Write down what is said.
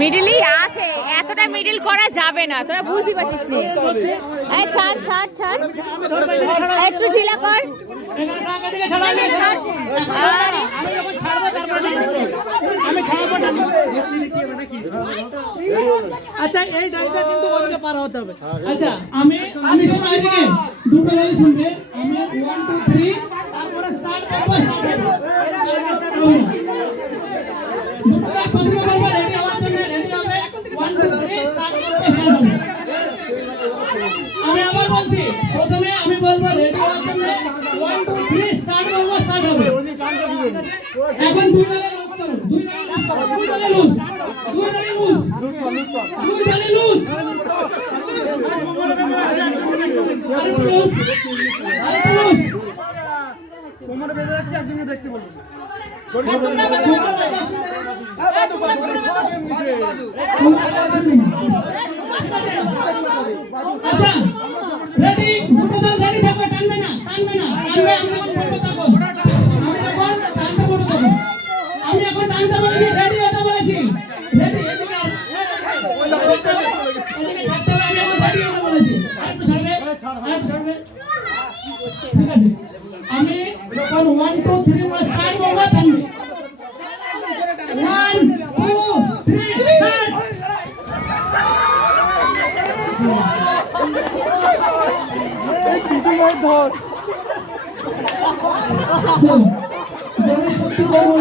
মিডলই আছে, এতটা মিডল করা যাবে না, তোরা বুঝতে পারছিস না। এই ছাড় ছাড় ছাড়, একটু ঢিলা কর। আচ্ছা এই দাঁড়িটা কিন্তু ওদিকে পার হতে হবে। আচ্ছা আমি যখন এদিকে দুটো দাঁড়ি শুনবে, আমি 1 2 3 তারপরে স্টার্ট করব। দুটো দাঁড়ি প্রথমে বলবো রেডি হওয়ার জন্য, রেডি হবে 1 2 3 স্টার্ট করব। আমি আবার বলছি, প্রথমে আমি বলবো রেডি হওয়ার জন্য 1 2 3 স্টার্ট করব, স্টার্ট হবে। এখন দুই দাঁড়ি লুজ করুন, দুই দাঁড়ি লুজ, দুই দাঁড়ি লুজ, দুই দাঁড়ি লুজ, কোমরে বেঁধে রাখছি, একজনকে দেখতে বলবো। আচ্ছা রেডি, দুটো দল রেডি থাকবে, টানবে না, টানবে না, টানবে। আমি যখন বলবো তখন, আমি যখন টানতে বলবো তখন, আমি এখন টানতে বলিনি, রেডি হতে বলেছি। রেডি, এদিকে ছাড়তে হবে, আমি এখন রেডি হতে বলেছি। আরেকটু ছাড়বে, আরেকটু ছাড়বে, ঠিক আছে। আমি যখন 1 2 3 বলে স্টার্ট করবো, টানবে। 1 2 3 স্টার্ট। এই তিনটি মাইক ধর, বলে সত্যি বলো।